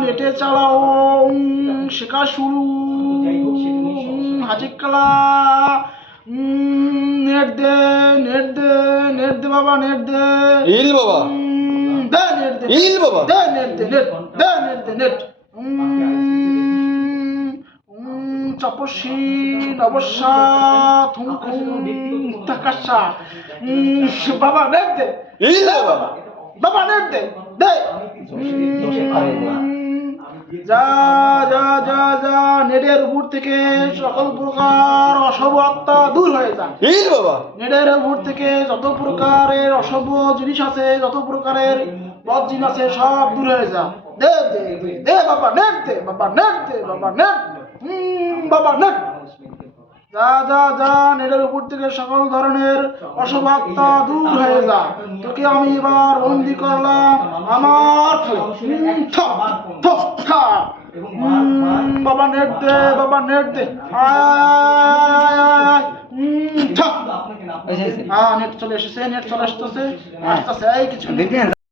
নেটে চালাও শেখা শুরু হাজিকালা নেট দে বাবা নেট দে ইল বাবা দে নেট দে ইল বাবা দে নেট দে নেট চপসি নবসা থুমকু তাকাসা বাবা নেট দে ইল বাবা বাবা নেট দে দে যা যা যা যা নেটের উপর থেকে সকল প্রকার অশুভ আত্মা দূর হয়ে যা ইল বাবা নেটের উপর থেকে যত প্রকারের অশুভ জিনিস আছে যত প্রকারের বদ জিনিস আছে সব দূর হয়ে যা দে দে দে বাবা নেট দে বাবা নেট দে বাবা নেট বাবা নেট যা যা যা নেটের উপর থেকে সকল ধরনের অশুভ আত্মা দূর হয়ে যা তোকে আমি এবার বন্দি করলাম আমার বাবা নেট দে বাবা নেট দে নেট চলে এসেছে আসতেছে এই কিছু